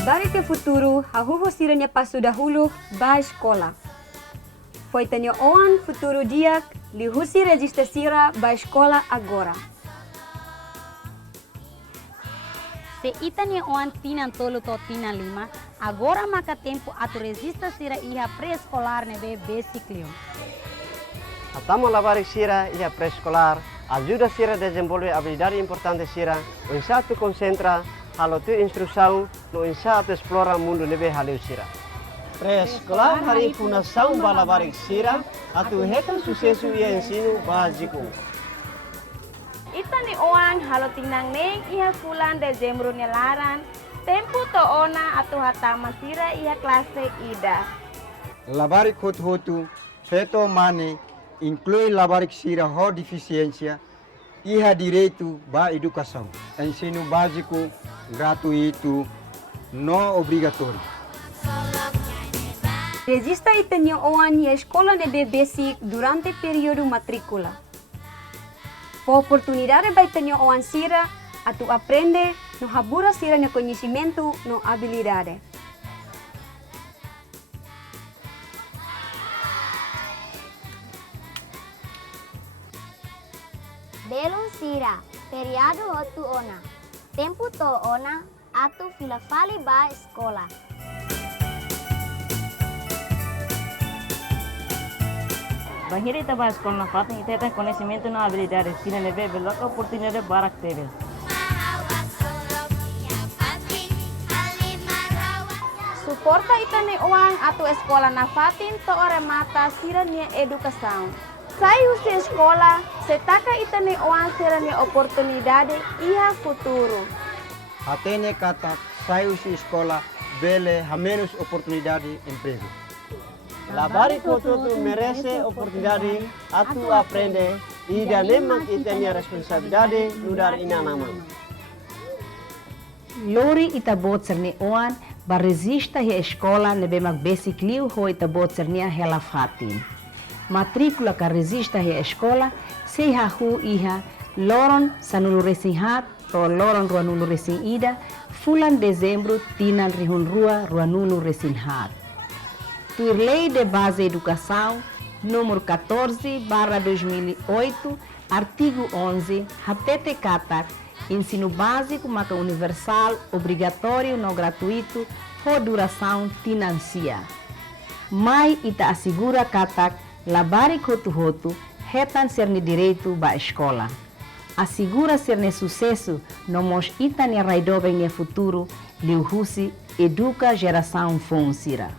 Labarik ke futuro, hahuho sira-ne'ebé passo dahulu ba escola. Foi tenho oan futuro diak lihusi Rejista sira ba escola agora. Se ITA-NIA oan tinan tolo to tinan lima, agora maka tempo atu Rejista sira iha pre-eskolar nebe baziku. Atama labarik sira iha pre-eskolar, ajuda sira desenvolver abilidade importante sira, o Ensatu concentra halo tu instrução no Ensatu explora mundo nebe haleu sira. Pre-Eskolár harii fundação ba labarik sira, atu hekan sucesso ia Ensinu Báziku. ITA-NIA oan halo tinang neng iha fulan-dezembru nelaran, tempo to ona atu hatama sira iha klase ida. Labarik hotu-hotu, feto-mane, inklui labarik sira ho defisiénsia, iha direitu ba Edukasaun. Ensinu Báziku, gratuito, no obrigatóriu. Rejista ITA-NIA oan e Eskola-NIA basic durante período matrícula. A oportunidade vai ter oan sira atu aprende no habura sira no conhecimento no abilidade. Belum sira, periado hotu ona. Tempo to ona, atu Fila Fali ba Eskola. Bahiri ita ba escola na fatin ita tem conhecimento na habilidade sira-ne'ebé beloka oportunidade barak tebe. Suporta ITA-NIA oan atu eskola na fatin to ore mata sira-ne'ebé Edukasaun. Sai usi eskola, setaka ITA-NIA oan sira-ne'ebé oportunidade iha futuro. Atene kata saiu se escola, bele a menos oportunidade emprego. Labarik hotu-hotu merece oportunidade atu aprende e da nemak ITA-NIA responsabilidade nudar inanaman. Lori ita botserne oan ba Rejista he escola nebe mag baziku ho ita botserne hela fatin. Matrikula ka Rejista he escola se hahu iha loron sanulu resin hat to loron ruanulu resin ida fulan-dezembru tinan rihun ruanulu resin hat. Por Lei de Base Educação, número 14/2008, artigo 11, hatete katak, ensino básico, maka universal, obrigatório, não gratuito, duração financia. Mai ita ASEGURA katak, labarik hotu-hotu, hetan ser-ne direitu ba escola. ASEGURA ser-ne sucesso, nomos ITA-NIA raidobe nge futuro, liuhusi, educa geração fonsira.